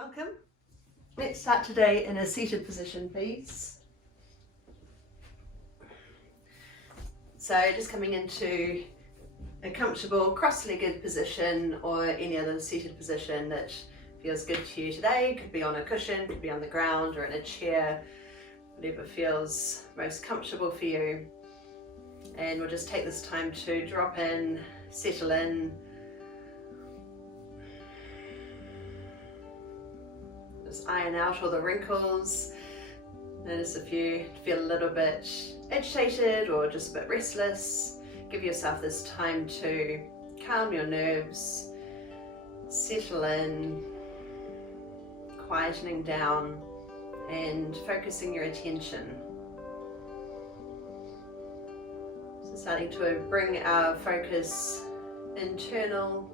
Welcome. Let's start today in a seated position, please. So just coming into a comfortable cross-legged position or any other seated position that feels good to you today. Could be on a cushion, could be on the ground or in a chair, whatever feels most comfortable for you. And we'll just take this time to drop in, settle in. Just iron out all the wrinkles. Notice if you feel a little bit agitated or just a bit restless. Give yourself this time to calm your nerves, settle in, quietening down and focusing your attention. So starting to bring our focus internal,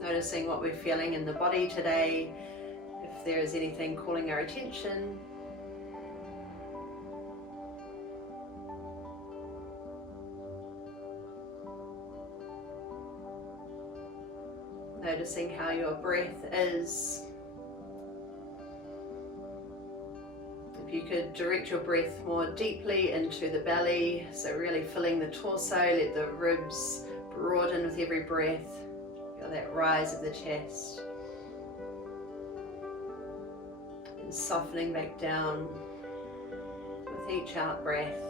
noticing what we're feeling in the body today, if there is anything calling our attention. Noticing how your breath is. If you could direct your breath more deeply into the belly, so really filling the torso, let the ribs broaden with every breath. Feel that rise of the chest. And softening back down with each out breath.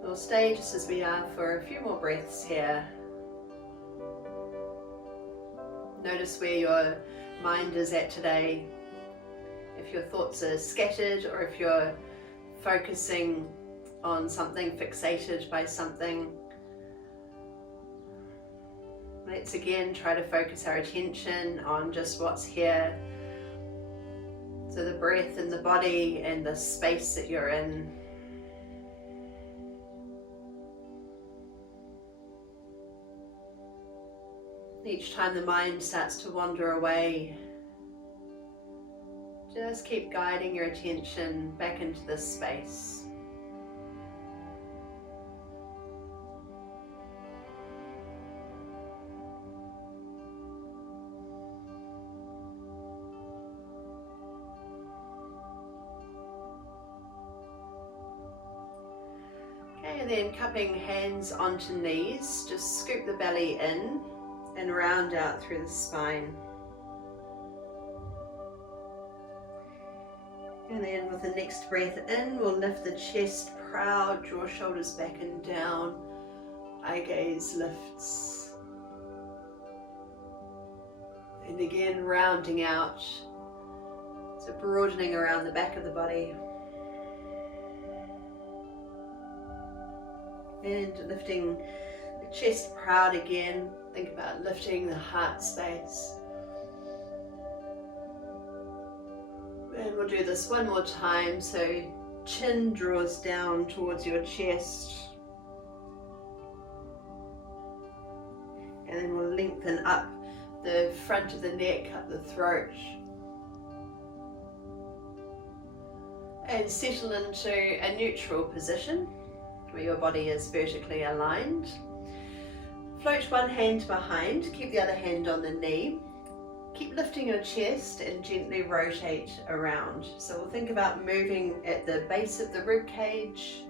We'll stay just as we are for a few more breaths here. Notice where your mind is at today. If your thoughts are scattered or if you're focusing on something, fixated by something. Let's again try to focus our attention on just what's here. So the breath in the body and the space that you're in. Each time the mind starts to wander away, just keep guiding your attention back into this space. Okay, and then cupping hands onto knees, just scoop the belly in and round out through the spine. And then with the next breath in, we'll lift the chest proud, draw shoulders back and down, eye gaze lifts. And again, rounding out, so broadening around the back of the body. And lifting the chest proud again. Think about lifting the heart space. And we'll do this one more time. So chin draws down towards your chest. And then we'll lengthen up the front of the neck, up the throat. And settle into a neutral position where your body is vertically aligned. Float one hand behind, keep the other hand on the knee. Keep lifting your chest and gently rotate around. So we'll think about moving at the base of the rib cage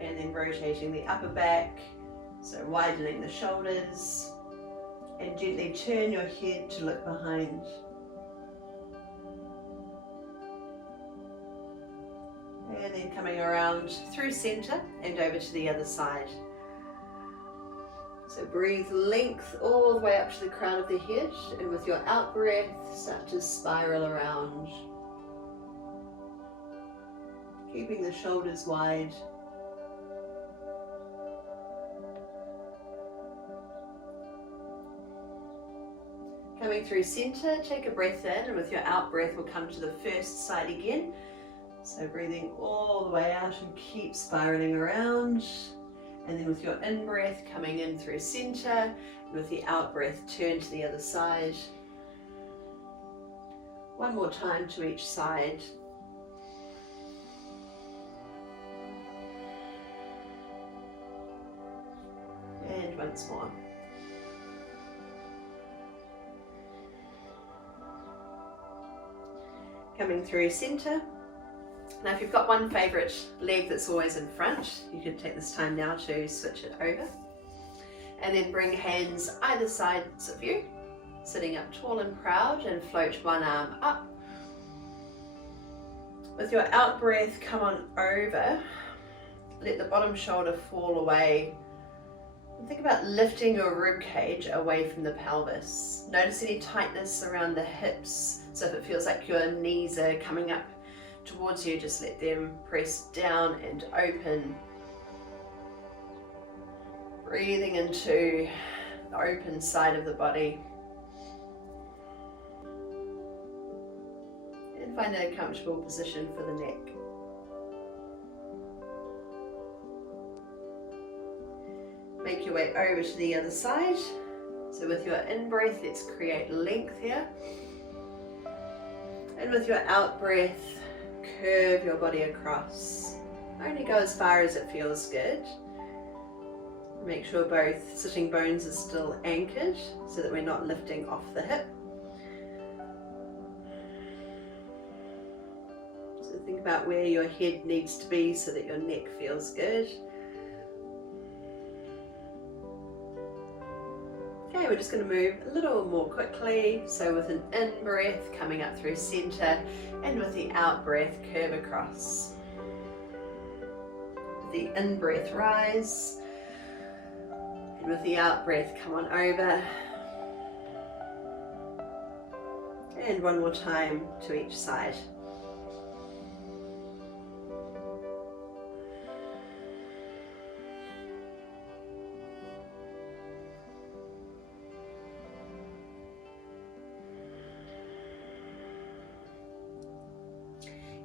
and then rotating the upper back. So widening the shoulders and gently turn your head to look behind. And then coming around through center and over to the other side. So breathe length all the way up to the crown of the head, and with your out breath, start to spiral around. Keeping the shoulders wide. Coming through center, take a breath in, and with your out breath, we'll come to the first side again. So breathing all the way out and keep spiraling around. And then with your in-breath, coming in through center, and with the out-breath, turn to the other side. One more time to each side. once more. Coming through center. Now if you've got one favourite leg that's always in front, you can take this time now to switch it over. And then bring hands either sides of you, sitting up tall and proud, and float one arm up. With your out breath, come on over. Let the bottom shoulder fall away. And think about lifting your rib cage away from the pelvis. Notice any tightness around the hips. So if it feels like your knees are coming up towards you, just let them press down and open. Breathing into the open side of the body. And find a comfortable position for the neck. Make your way over to the other side. So with your in-breath, let's create length here. And with your out-breath, curve your body across. Only go as far as it feels good. Make sure both sitting bones are still anchored so that we're not lifting off the hip. So think about where your head needs to be so that your neck feels good. Okay, we're just going to move a little more quickly. So with an in-breath, coming up through center, and with the out-breath, curve across. With the in-breath, rise. And with the out breath, come on over. And one more time to each side.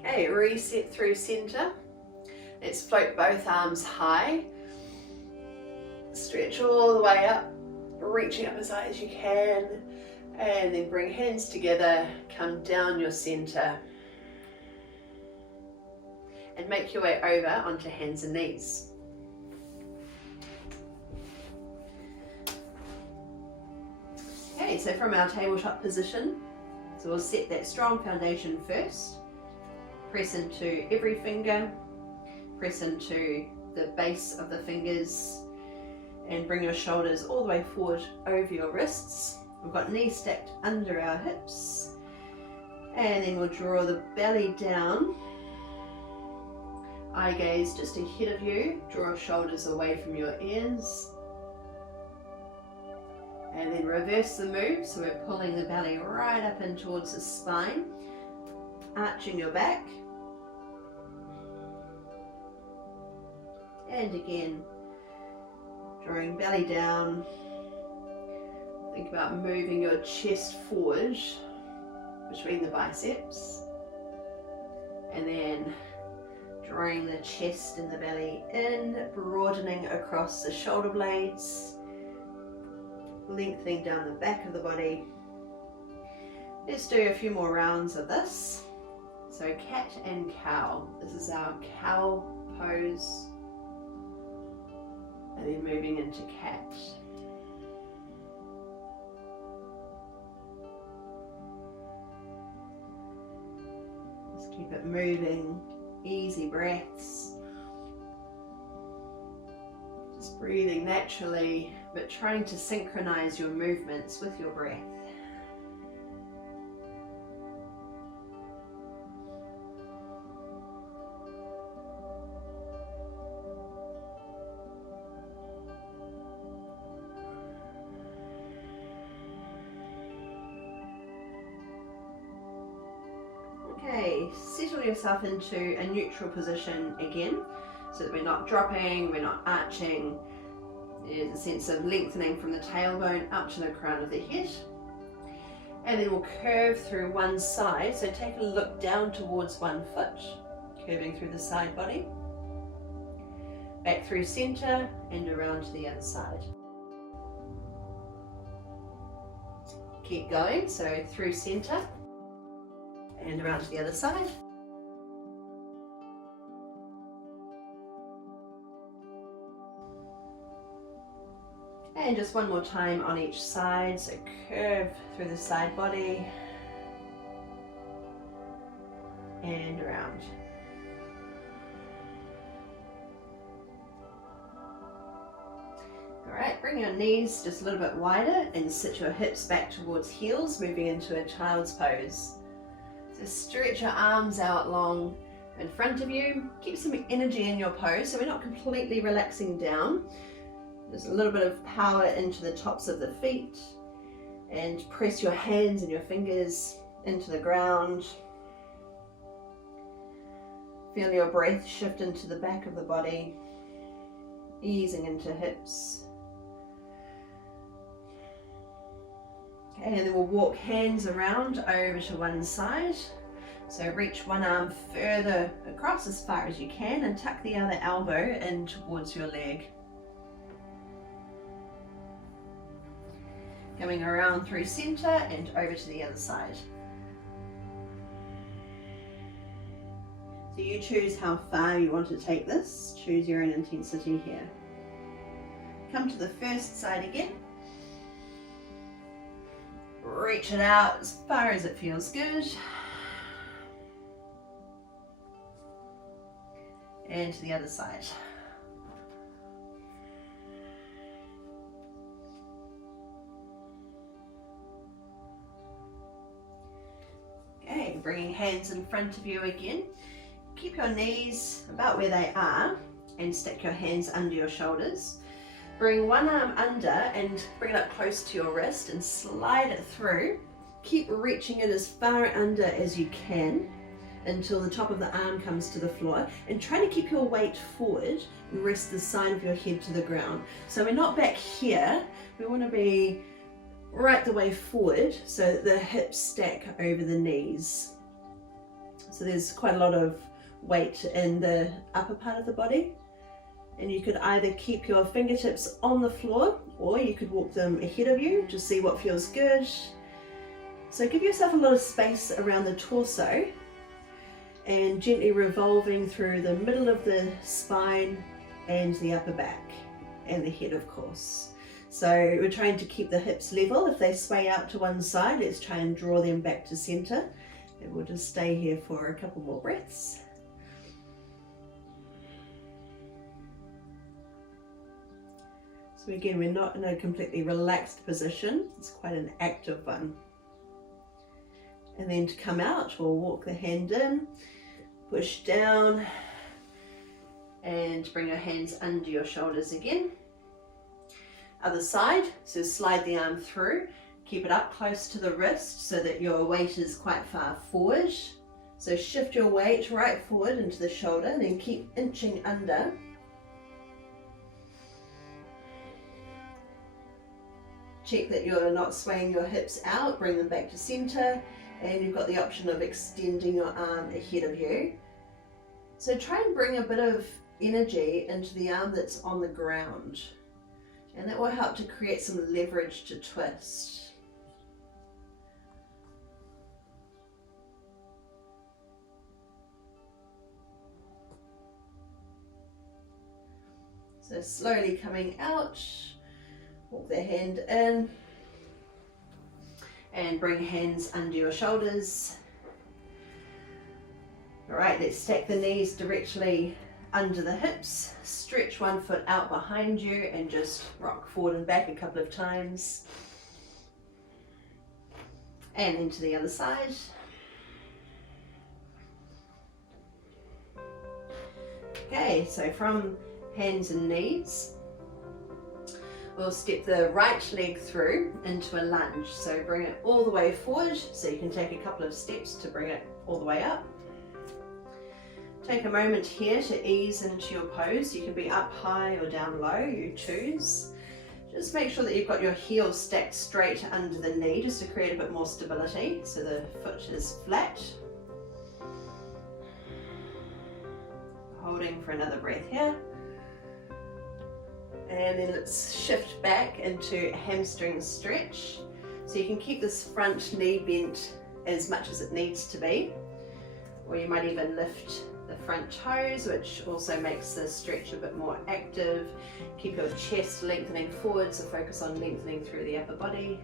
Okay, reset through center. Let's float both arms high. Stretch all the way up, reaching up as high as you can, and then bring hands together, come down your center, and make your way over onto hands and knees. Okay, so from our tabletop position, so we'll set that strong foundation first. Press into every finger, press into the base of the fingers, and bring your shoulders all the way forward over your wrists. We've got knees stacked under our hips. And then we'll draw the belly down. Eye gaze just ahead of you. Draw shoulders away from your ears. And then reverse the move. So we're pulling the belly right up in towards the spine. Arching your back. And again, drawing belly down. Think about moving your chest forward between the biceps. And then drawing the chest and the belly in, broadening across the shoulder blades, lengthening down the back of the body. Let's do a few more rounds of this. So cat and cow. This is our cow pose. And then moving into cat. Just keep it moving, easy breaths. Just breathing naturally, but trying to synchronize your movements with your breath. Okay, settle yourself into a neutral position again, so that we're not dropping, we're not arching. There's a sense of lengthening from the tailbone up to the crown of the head. And then we'll curve through one side, so take a look down towards one foot, curving through the side body. Back through center and around to the other side. Keep going, so through center and around to the other side. And just one more time on each side, so curve through the side body and around. Alright, bring your knees just a little bit wider and sit your hips back towards heels, moving into a child's pose. So stretch your arms out long in front of you. Keep some energy in your pose, so we're not completely relaxing down. There's a little bit of power into the tops of the feet, and press your hands and your fingers into the ground. Feel your breath shift into the back of the body, easing into hips. Okay, and then we'll walk hands around over to one side. So reach one arm further across as far as you can and tuck the other elbow in towards your leg. Coming around through center and over to the other side. So you choose how far you want to take this. Choose your own intensity here. Come to the first side again. Reach it out as far as it feels good. And to the other side. Okay, bringing hands in front of you again. Keep your knees about where they are and stick your hands under your shoulders. Bring one arm under and bring it up close to your wrist and slide it through. Keep reaching it as far under as you can until the top of the arm comes to the floor, and try to keep your weight forward and rest the side of your head to the ground. So we're not back here, we want to be right the way forward so that the hips stack over the knees. So there's quite a lot of weight in the upper part of the body, and you could either keep your fingertips on the floor or you could walk them ahead of you to see what feels good. So give yourself a lot of space around the torso and gently revolving through the middle of the spine and the upper back and the head, of course. So we're trying to keep the hips level. If they sway out to one side, let's try and draw them back to center, and we'll just stay here for a couple more breaths. So again, we're not in a completely relaxed position, it's quite an active one. And then to come out, we'll walk the hand in, push down, and bring your hands under your shoulders again. Other side, so slide the arm through, keep it up close to the wrist so that your weight is quite far forward. So shift your weight right forward into the shoulder and then keep inching under. Check that you're not swaying your hips out, bring them back to center, and you've got the option of extending your arm ahead of you. So try and bring a bit of energy into the arm that's on the ground, and that will help to create some leverage to twist. So slowly coming out, walk the hand in and bring hands under your shoulders. All right, let's stack the knees directly under the hips. Stretch one foot out behind you and just rock forward and back a couple of times. And into the other side. Okay, so from hands and knees, we'll step the right leg through into a lunge. So bring it all the way forward, so you can take a couple of steps to bring it all the way up. Take a moment here to ease into your pose. You can be up high or down low, you choose. Just make sure that you've got your heels stacked straight under the knee, just to create a bit more stability, so the foot is flat. Holding for another breath here. And then let's shift back into a hamstring stretch. So you can keep this front knee bent as much as it needs to be, or you might even lift the the front toes, which also makes the stretch a bit more active. Keep your chest lengthening forward, so focus on lengthening through the upper body.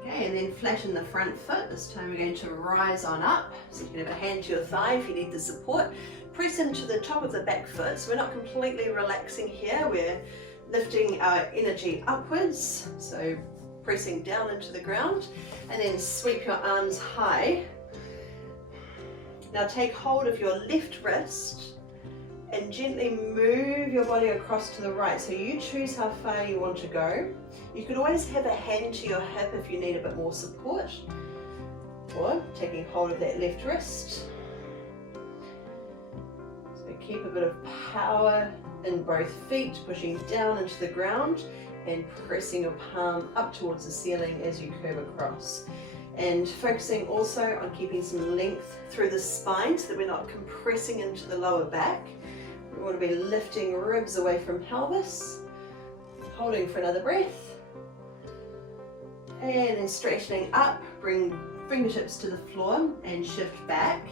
Okay, and then flatten the front foot. This time we're going to rise on up. So you can have a hand to your thigh if you need the support. Press into the top of the back foot. So we're not completely relaxing here. We're lifting our energy upwards. So pressing down into the ground. And then sweep your arms high. Now take hold of your left wrist and gently move your body across to the right. So you choose how far you want to go. You can always have a hand to your hip if you need a bit more support, or taking hold of that left wrist. So keep a bit of power in both feet, pushing down into the ground and pressing your palm up towards the ceiling as you curve across. And focusing also on keeping some length through the spine so that we're not compressing into the lower back. We want to be lifting ribs away from pelvis, holding for another breath. And then straightening up, bring fingertips to the floor and shift back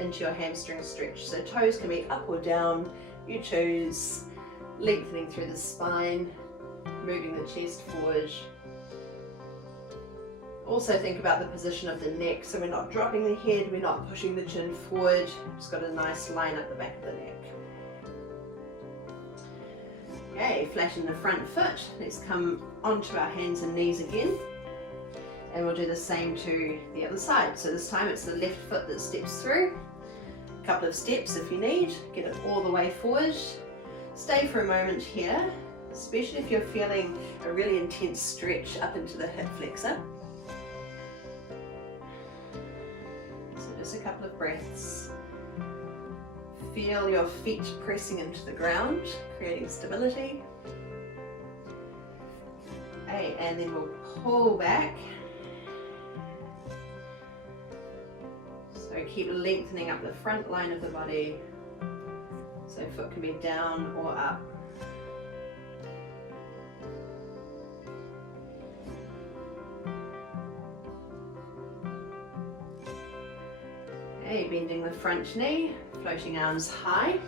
into your hamstring stretch. So toes can be up or down, you choose. Lengthening through the spine, moving the chest forward. Also think about the position of the neck, so we're not dropping the head, we're not pushing the chin forward, just got a nice line up the back of the neck. Okay, flatten the front foot. Let's come onto our hands and knees again. And we'll do the same to the other side. So this time it's the left foot that steps through. A couple of steps if you need. Get it all the way forward. Stay for a moment here, especially if you're feeling a really intense stretch up into the hip flexor. So just a couple of breaths. Feel your feet pressing into the ground, creating stability. Okay, and then we'll pull back. So keep lengthening up the front line of the body. So foot can be down or up. Okay, bending the front knee, floating arms high.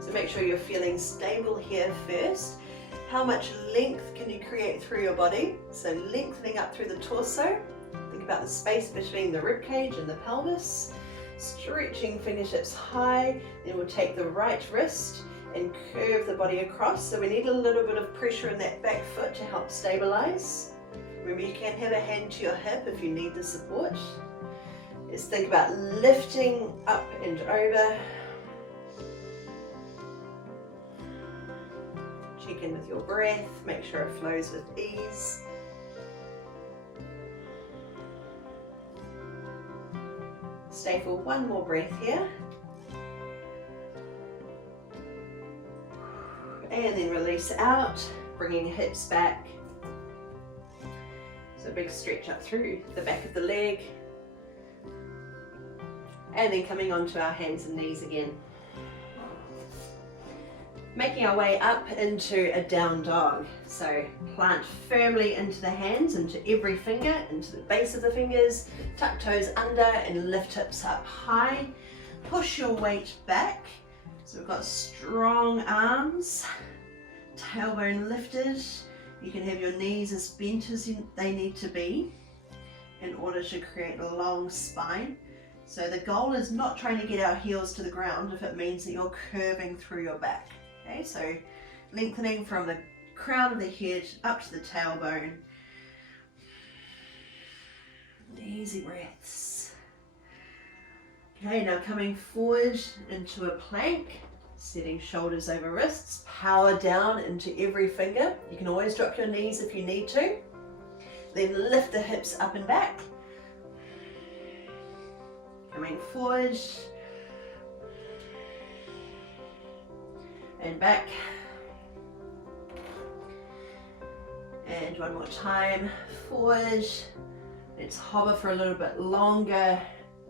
So make sure you're feeling stable here first. How much length can you create through your body? So lengthening up through the torso. Think about the space between the rib cage and the pelvis. Stretching fingertips high. Then we'll take the right wrist and curve the body across. So we need a little bit of pressure in that back foot to help stabilize. Remember, you can have a hand to your hip if you need the support. Let's think about lifting up and over. Check in with your breath, make sure it flows with ease. Stay for one more breath here. And then release out, bringing hips back. So a big stretch up through the back of the leg. And then coming onto our hands and knees again. Making our way up into a down dog. So plant firmly into the hands, into every finger, into the base of the fingers, tuck toes under and lift hips up high. Push your weight back. So we've got strong arms, tailbone lifted. You can have your knees as bent as they need to be in order to create a long spine. So the goal is not trying to get our heels to the ground if it means that you're curving through your back. Okay, so lengthening from the crown of the head up to the tailbone. Easy breaths. Okay, now coming forward into a plank, setting shoulders over wrists, power down into every finger. You can always drop your knees if you need to. Then lift the hips up and back. Coming forward and back, and one more time, forward. Let's hover for a little bit longer.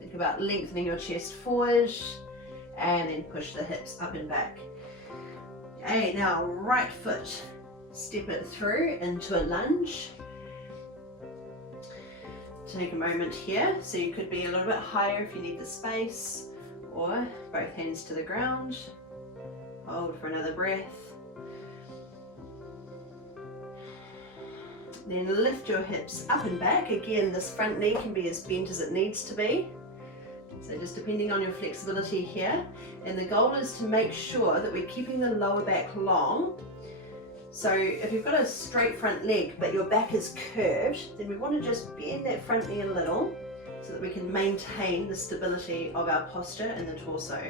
Think about lengthening your chest forward and then push the hips up and back. Okay, now right foot, step it through into a lunge. Take a moment here, so you could be a little bit higher if you need the space, or both hands to the ground. Hold for another breath. Then lift your hips up and back. Again, this front knee can be as bent as it needs to be. So just depending on your flexibility here. And the goal is to make sure that we're keeping the lower back long. So if you've got a straight front leg but your back is curved, then we want to just bend that front knee a little so that we can maintain the stability of our posture in the torso.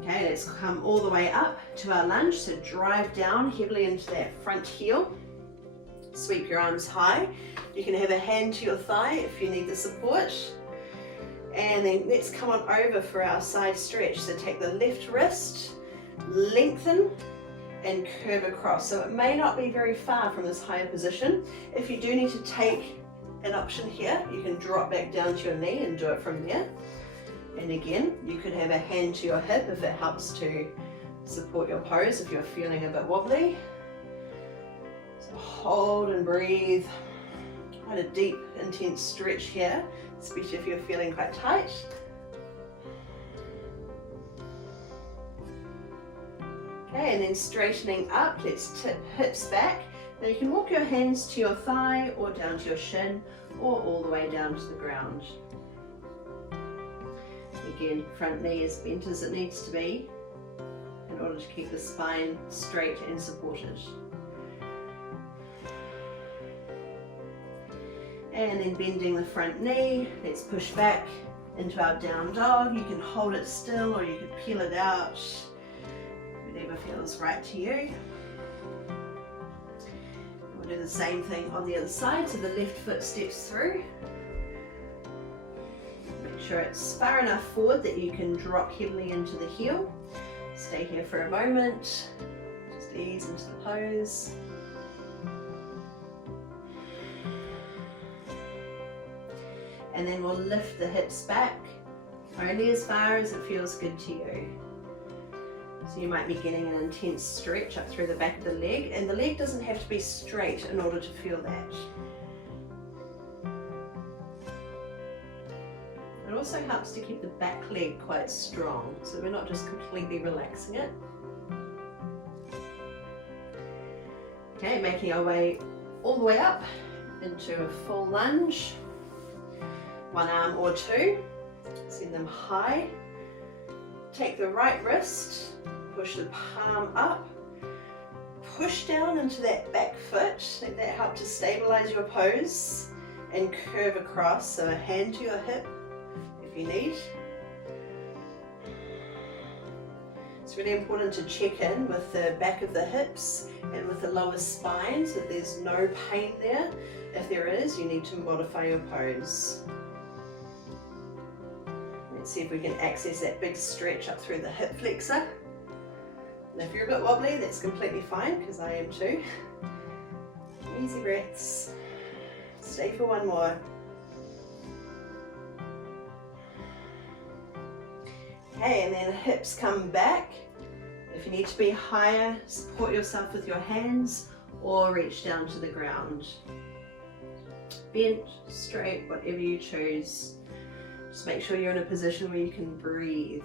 Okay, let's come all the way up to our lunge. So drive down heavily into that front heel. Sweep your arms high. You can have a hand to your thigh if you need the support. And then let's come on over for our side stretch. So take the left wrist, lengthen, and curve across. So it may not be very far from this higher position. If you do need to take an option here, you can drop back down to your knee and do it from there. And again, you could have a hand to your hip if it helps to support your pose if you're feeling a bit wobbly. So hold and breathe. Quite a deep, intense stretch here, especially if you're feeling quite tight. Okay, and then straightening up, let's tip hips back. Now you can walk your hands to your thigh or down to your shin or all the way down to the ground. Again, front knee as bent as it needs to be in order to keep the spine straight and supported. And then bending the front knee, let's push back into our down dog. You can hold it still or you can peel it out, whatever feels right to you. We'll do the same thing on the other side, so the left foot steps through. Make sure it's far enough forward that you can drop heavily into the heel. Stay here for a moment, just ease into the pose. And then we'll lift the hips back, only as far as it feels good to you. So you might be getting an intense stretch up through the back of the leg, and the leg doesn't have to be straight in order to feel that. It also helps to keep the back leg quite strong, so we're not just completely relaxing it. Okay, making our way all the way up into a full lunge. One arm or two, send them high. Take the right wrist, push the palm up, push down into that back foot. Let that help to stabilize your pose, and curve across, so a hand to your hip if you need. It's really important to check in with the back of the hips and with the lower spine so that there's no pain there. If there is, you need to modify your pose. Let's see if we can access that big stretch up through the hip flexor. And if you're a bit wobbly, that's completely fine, because I am too. Easy breaths. Stay for one more. Okay, and then hips come back. If you need to be higher, support yourself with your hands or reach down to the ground. Bent, straight, whatever you choose. Just make sure you're in a position where you can breathe.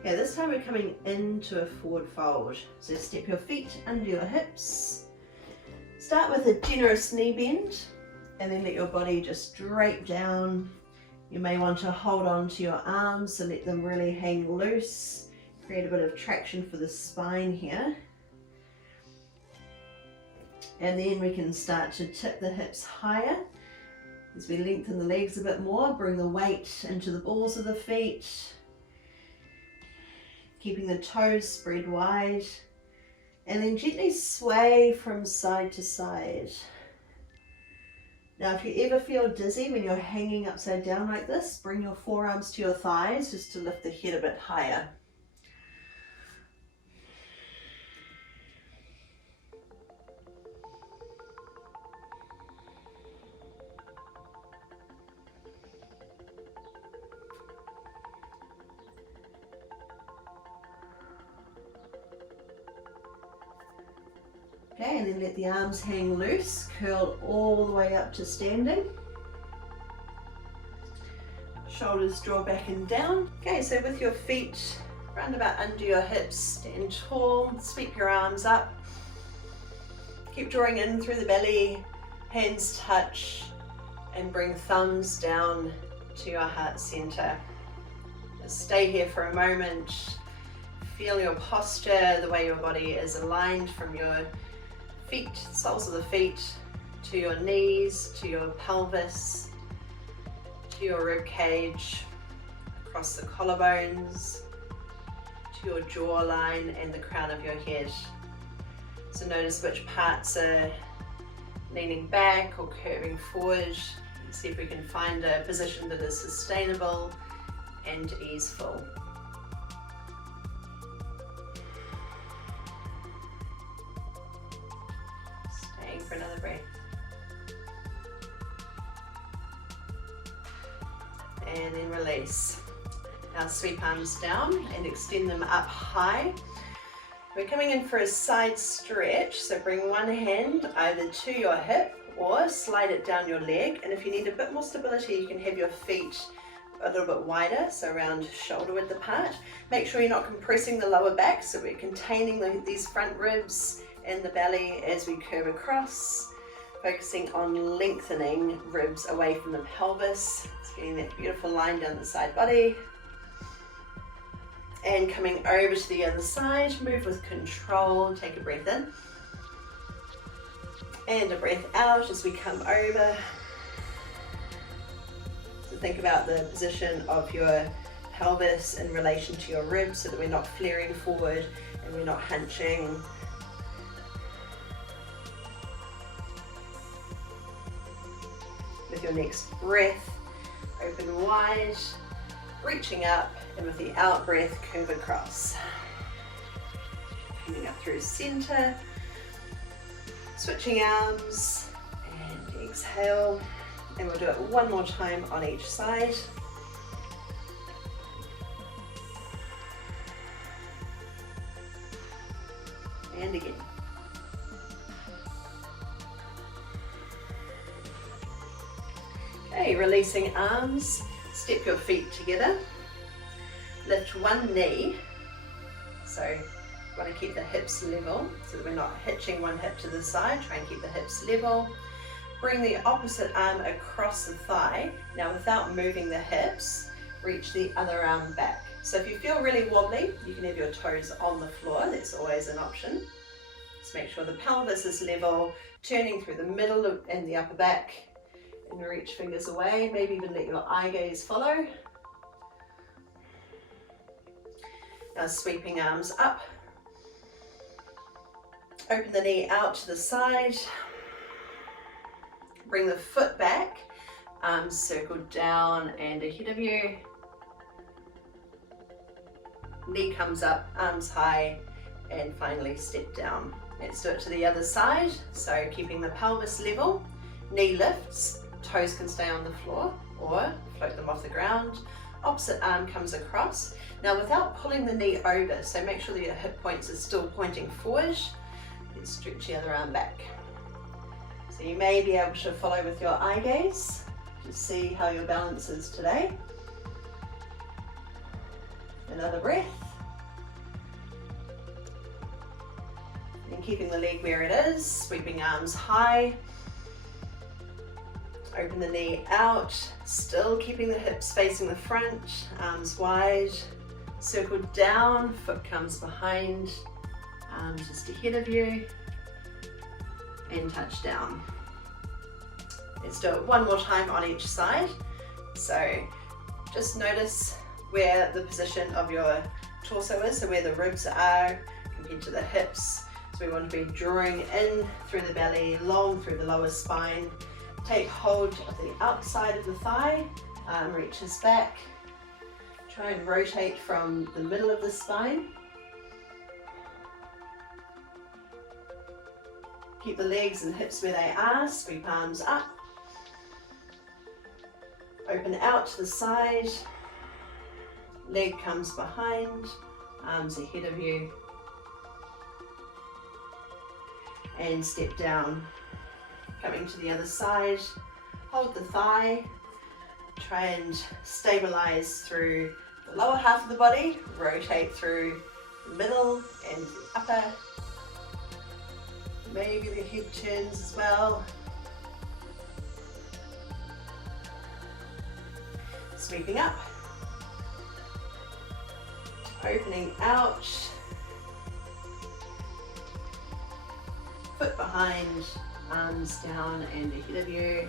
Okay, this time we're coming into a forward fold. So step your feet under your hips. Start with a generous knee bend and then let your body just drape down. You may want to hold on to your arms, so let them really hang loose. Create a bit of traction for the spine here. And then we can start to tip the hips higher as we lengthen the legs a bit more. Bring the weight into the balls of the feet, keeping the toes spread wide, and then gently sway from side to side. Now if you ever feel dizzy when you're hanging upside down like this, bring your forearms to your thighs just to lift the head a bit higher. Okay, and then let the arms hang loose, curl all the way up to standing. Shoulders draw back and down. Okay, so with your feet round about under your hips, stand tall, sweep your arms up. Keep drawing in through the belly, hands touch, and bring thumbs down to your heart center. Just stay here for a moment. Feel your posture, the way your body is aligned from your feet, soles of the feet, to your knees, to your pelvis, to your rib cage, across the collarbones, to your jawline and the crown of your head. So notice which parts are leaning back or curving forward. See if we can find a position that is sustainable and easeful. Staying for another breath. And then release. Now sweep arms down and extend them up high. We're coming in for a side stretch, so bring one hand either to your hip or slide it down your leg, and if you need a bit more stability you can have your feet a little bit wider, so around shoulder width apart. Make sure you're not compressing the lower back, so we're containing these front ribs and the belly as we curve across, focusing on lengthening ribs away from the pelvis. It's getting that beautiful line down the side body. And coming over to the other side, move with control, take a breath in. And a breath out as we come over. So think about the position of your pelvis in relation to your ribs so that we're not flaring forward and we're not hunching. With your next breath, open wide, reaching up, and with the out breath, curve across. Coming up through center, switching arms, and exhale. And we'll do it one more time on each side. And again. Okay, releasing arms, step your feet together. Lift one knee, so you want to keep the hips level so that we're not hitching one hip to the side. Try and keep the hips level. Bring the opposite arm across the thigh. Now without moving the hips, reach the other arm back. So if you feel really wobbly, you can have your toes on the floor. That's always an option. Just make sure the pelvis is level, turning through the middle and the upper back, and reach fingers away. Maybe even let your eye gaze follow. Now sweeping arms up, open the knee out to the side, bring the foot back, arms circle down and ahead of you, knee comes up, arms high, and finally step down. Let's do it to the other side, so keeping the pelvis level, knee lifts, toes can stay on the floor or float them off the ground. Opposite arm comes across. Now without pulling the knee over, so make sure that your hip points are still pointing forward, then stretch the other arm back. So you may be able to follow with your eye gaze to see how your balance is today. Another breath. And keeping the leg where it is, sweeping arms high. Open the knee out, still keeping the hips facing the front, arms wide, circle down, foot comes behind, arms just ahead of you, and touch down. Let's do it one more time on each side. So just notice where the position of your torso is, so where the ribs are compared to the hips. So we want to be drawing in through the belly, long through the lower spine. Take hold of the outside of the thigh, arm reaches back. Try and rotate from the middle of the spine. Keep the legs and hips where they are, sweep arms up. Open out to the side, leg comes behind, arms ahead of you. and step down. Coming to the other side, hold the thigh, try and stabilize through the lower half of the body, rotate through the middle and the upper. Maybe the head turns as well. Sweeping up, opening out, foot behind, arms down and ahead of you,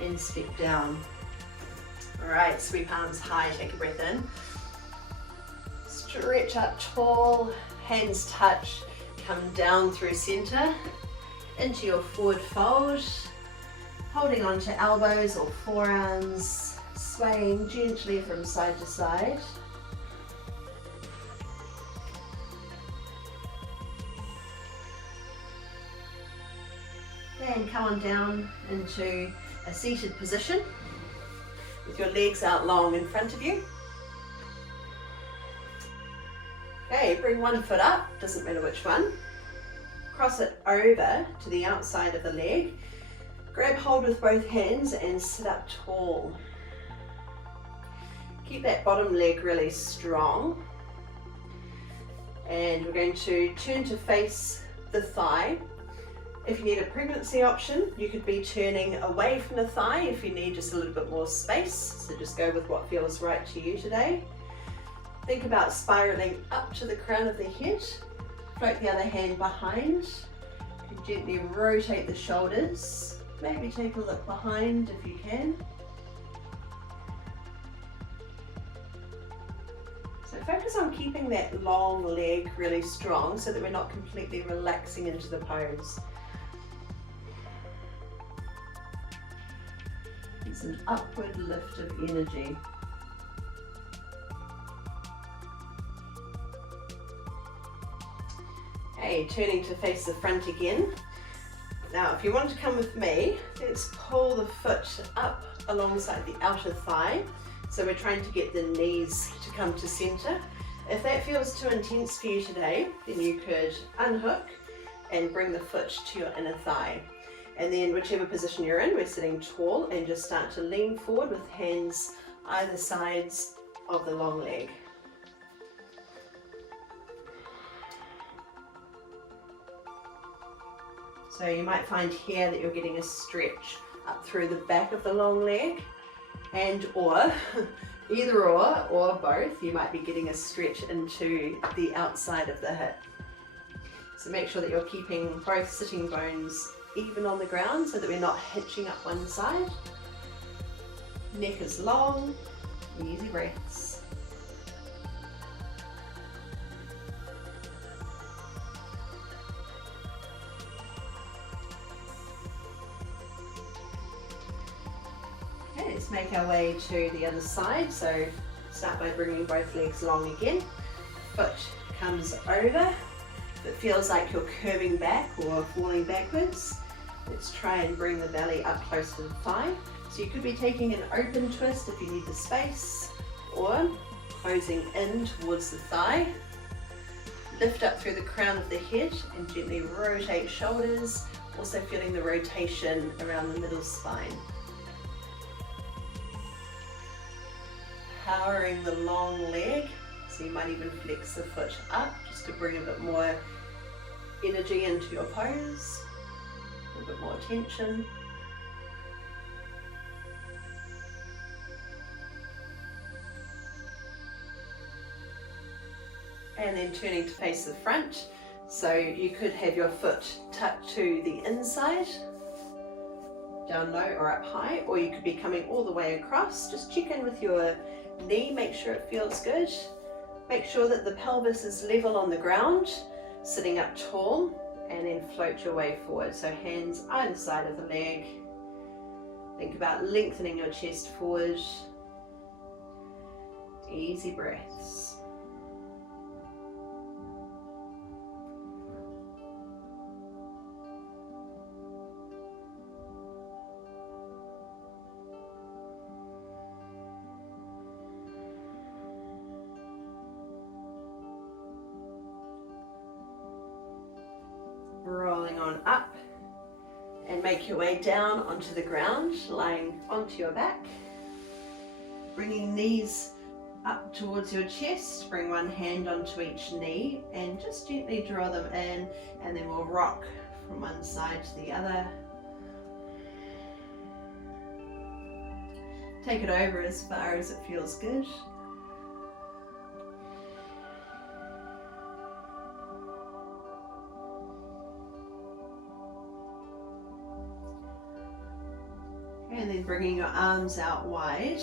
and step down. Alright, sweep arms high, take a breath in, stretch up tall, hands touch, come down through center, into your forward fold, holding on to elbows or forearms, swaying gently from side to side. And come on down into a seated position with your legs out long in front of you. Okay, bring one foot up, doesn't matter which one. Cross it over to the outside of the leg. Grab hold with both hands and sit up tall. Keep that bottom leg really strong. And we're going to turn to face the thigh. If you need a pregnancy option, you could be turning away from the thigh if you need just a little bit more space. So just go with what feels right to you today. Think about spiraling up to the crown of the head. Float the other hand behind. And gently rotate the shoulders. Maybe take a look behind if you can. So focus on keeping that long leg really strong so that we're not completely relaxing into the pose. It's an upward lift of energy. Okay, turning to face the front again. Now, if you want to come with me, let's pull the foot up alongside the outer thigh. So we're trying to get the knees to come to center. If that feels too intense for you today, then you could unhook and bring the foot to your inner thigh. And then whichever position you're in, we're sitting tall and just start to lean forward with hands either sides of the long leg. So you might find here that you're getting a stretch up through the back of the long leg, and or either or both, you might be getting a stretch into the outside of the hip. So make sure that you're keeping both sitting bones even on the ground so that we're not hitching up one side. Neck is long, easy breaths. Let's make our way to the other side. So start by bringing both legs long again. Foot comes over. If it feels like you're curving back or falling backwards, let's try and bring the belly up close to the thigh. So you could be taking an open twist if you need the space, or closing in towards the thigh. Lift up through the crown of the head and gently rotate shoulders, also feeling the rotation around the middle spine. Powering the long leg, so you might even flex the foot up just to bring a bit more energy into your pose, a bit more tension. And then turning to face the front, so you could have your foot tucked to the inside, down low or up high, or you could be coming all the way across. Just check in with your knee, make sure it feels good. Make sure that the pelvis is level on the ground, sitting up tall, and then float your way forward. So hands either side of the leg. Think about lengthening your chest forward. Easy breaths. Make your way down onto the ground, lying onto your back. Bringing knees up towards your chest. Bring one hand onto each knee and just gently draw them in, and then we'll rock from one side to the other. Take it over as far as it feels good. And then bringing your arms out wide.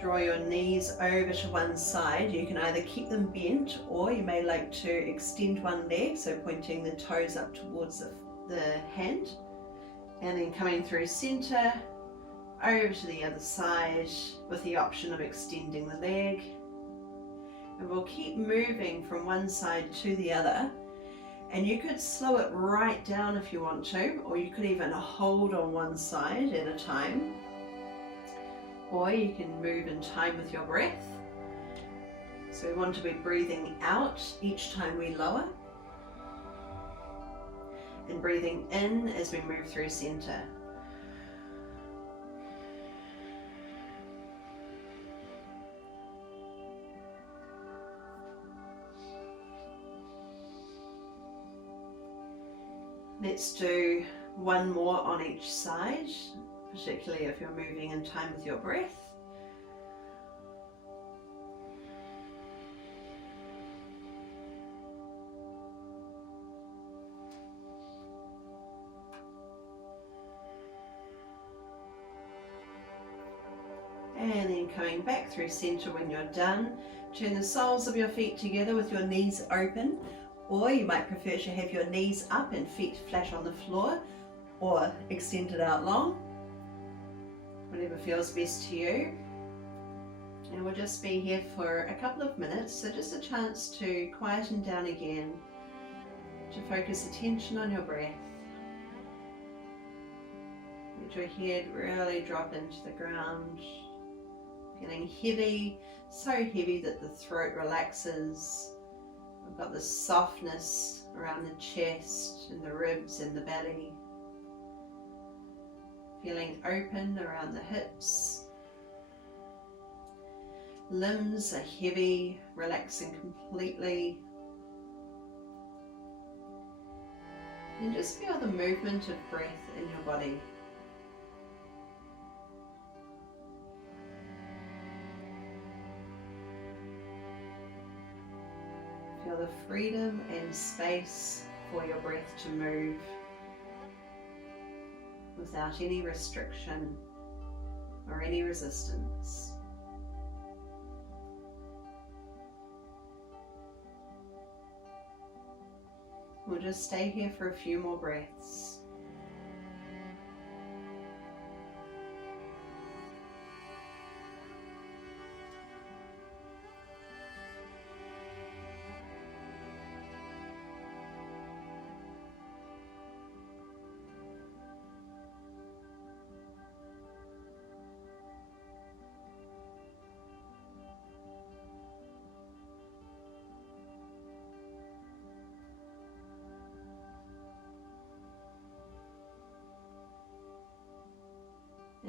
Draw your knees over to one side. You can either keep them bent, or you may like to extend one leg, so pointing the toes up towards the hand. And then coming through center, over to the other side with the option of extending the leg. And we'll keep moving from one side to the other. And you could slow it right down if you want to, or you could even hold on one side at a time. Or you can move in time with your breath. So we want to be breathing out each time we lower, and breathing in as we move through center. Let's do one more on each side, particularly if you're moving in time with your breath. And then coming back through center when you're done. Turn the soles of your feet together with your knees open, or you might prefer to have your knees up and feet flat on the floor, or extended out long. Whatever feels best to you. And we'll just be here for a couple of minutes, so just a chance to quieten down again, to focus attention on your breath. Let your head really drop into the ground, feeling heavy, so heavy that the throat relaxes. We've got this softness around the chest and the ribs and the belly. Feeling open around the hips. Limbs are heavy, relaxing completely. And just feel the movement of breath in your body. Feel the freedom and space for your breath to move without any restriction or any resistance. We'll just stay here for a few more breaths.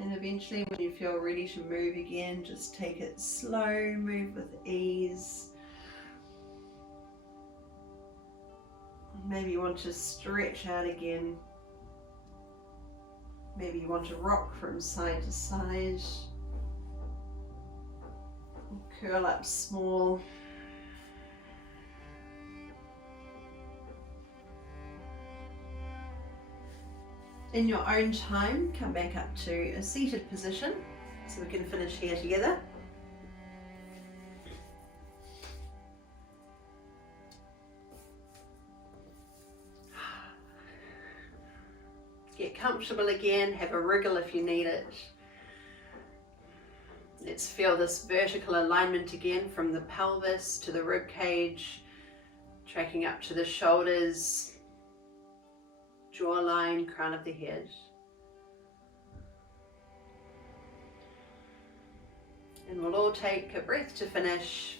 And eventually, when you feel ready to move again, just take it slow, move with ease. Maybe you want to stretch out again. Maybe you want to rock from side to side. Curl up small. In your own time, come back up to a seated position so we can finish here together. Get comfortable again, have a wriggle if you need it. Let's feel this vertical alignment again from the pelvis to the rib cage, tracking up to the shoulders, jawline, crown of the head. And we'll all take a breath to finish,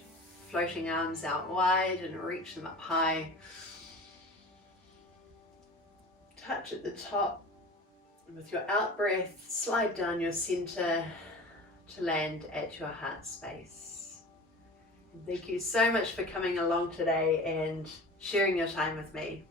floating arms out wide and reach them up high. Touch at the top With your out breath, slide down your center to land at your heart space. And thank you so much for coming along today and sharing your time with me.